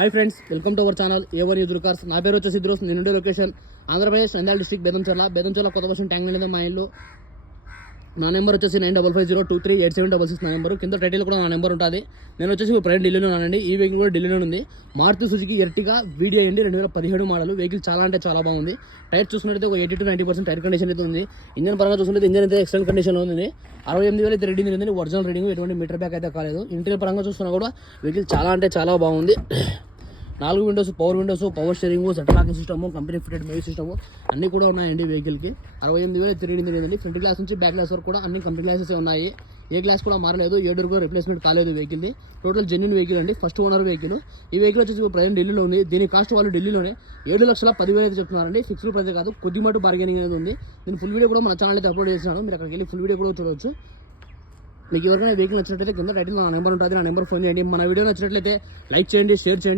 Hi friends, welcome to our channel A1 use cars. నా పేరు వచ్చేసి ఇద్రోస్. నేను ఉండే లొకేషన్ ఆంధ్రప్రదేశ్ నంద్యాల డిస్ట్రిక్ట్ బేదంచెర్ల కొత్త బస్ ట్యాంక్ అనేది మా ఇల్లు. నా నెంబర్ వచ్చేసి 9550238766 నా నెంబర్. కింద టైటిల్ కూడా నా నెంబర్ ఉంటుంది. నేను వచ్చేసి ప్రజెంట్ ఢిల్లీలో ఉన్నానండి. ఈ వెహికల్ కూడా ఢిల్లీలో ఉంది. మారుతి సుజుకి ఎర్టిగా వీడియో అండి, 2017 మోడల్. వెహికల్ చాలా అంటే చాలా బాగుంది. టైర్ చూసుకుంటే ఒక 80 to 90% టైర్ కండిషన్ అయితే ఉంది. ఇంజన్ పరంగా చూసుకుంటే ఇంజన్ అయితే ఎక్సలెంట్ కండిషన్లో ఉంది. 68,000 అయితే రీడింగ్ ఉంది. ఒరిజినల్ రీడింగ్, ఎటువంటి మీటర్ బ్యాక్ అయితే కాలేదు. ఇంటీరియర్ పరంగా చూస్తున్నా కూడా వెహికల్ చాలా అంటే చాలా బాగుంది. 4 Windows, power steering, central locking system, company fitted music system అన్ని కూడా ఉన్నాయండి వెహికల్కి. 68,000 రీడింగ్ ఉంది. ఫ్రంట్ గ్లాస్ నుంచి బ్యాక్ గ్లాస్ వరకు కూడా అన్ని కంపెనీ గ్లాసెస్ ఉన్నాయి. ఏ గ్లాస్ కూడా మారలేదు, ఏ డోర్ కూడా రిప్లేస్మెంట్ కాలేదు వెహికల్ది. టోటల్ జెన్యూన్ వెహికల్ అండి, ఫస్ట్ ఓనర్ వెహికల్. ఈ వెహికల్ వచ్చేసి ప్రజెంట్ ఢిల్లీలో ఉంది. దీని కాస్ట్ వాళ్ళు ఢిల్లీలోనే 7,10,000 అయితే చెప్తున్నారండి. ఫిక్స్డ్ ప్రైస్ కాదు, కొద్దిమటు బార్గెనింగ్ అనేది ఉంది. నేను ఫుల్ వీడియో కూడా మన ఛానల్ అయితే అప్లోడ్ చేస్తున్నాను. మీరు అక్కడికి వెళ్ళి ఫుల్ వీడియో కూడా చూడవచ్చు. మీకు ఎవరికైనా వెహికల్ నచ్చినట్లయితే కింద టైటిల్ నా నెంబర్ ఉంటుంది. నా నెంబర్ ఫోన్ చేయండి. మన వీడియో నచ్చినట్లయితే లైక్ చేయండి, షేర్ చేయండి.